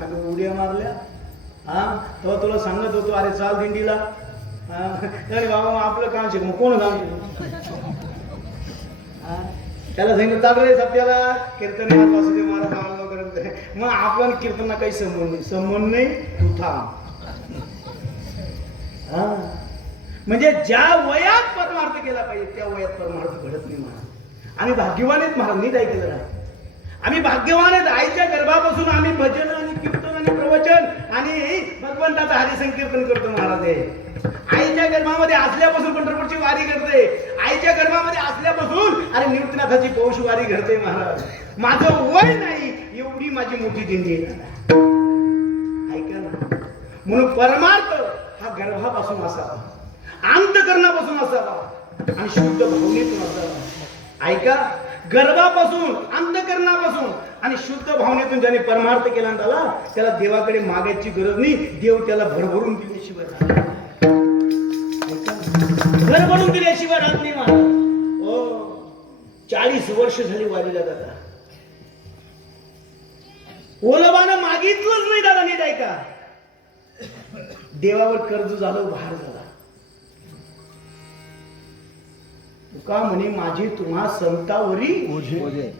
खाली उड्या मारल्या. हा? तेव्हा तुला सांगत होतो अरे चाल दिंडीला. अरे बाबा आपलं काम शिक मग कोण काम त्याला सांगितलं चाल रे सत्याला कीर्तन हात महाराज आम्हाला करत मग आपण कीर्तना काही संबंध नाही. संबंध नाही तू थांब. हा. म्हणजे ज्या वयात परमार्थ केला पाहिजे त्या वयात परमार्थ घडत नाही महाराज आणि भाग्यवान आहेत महाराज नीट ऐकलं जरा. आम्ही भाग्यवान आहेत आईच्या गर्भापासून आम्ही भजन आणि कीर्तन आणि प्रवचन आणि भगवंताचं करतो महाराज. आईच्या गर्भामध्ये असल्यापासून पंढरपूरची वारी घडते. आईच्या गर्भामध्ये असल्यापासून अरे निवृत्तीनाथाची पौष वारी घडते महाराज. माझं वय नाही एवढी माझी मोठी दिंडी ऐका ना. म्हणून परमार्थ हा गर्भापासून असावा. अंतकरणापासून असावा. आणि शुद्ध भावनेतून असावा. ऐका. गर्भापासून अंतकरणापासून आणि शुद्ध भावनेतून ज्याने परमार्थ केला त्याला त्याला देवाकडे मागायची गरज नाही. देव त्याला भरभरून दिल्याशिवाय भरभरून दिल्याशिवाय राहत नाही महाराज हो. चाळीस वर्ष झाली वारीला दादा. ओलबानं मागितलंच नाही दादा नीट ऐका. देवावर कर्ज झालं भार झाला. तुका म्हणे माझी तुम्हा संतावरी ओझे.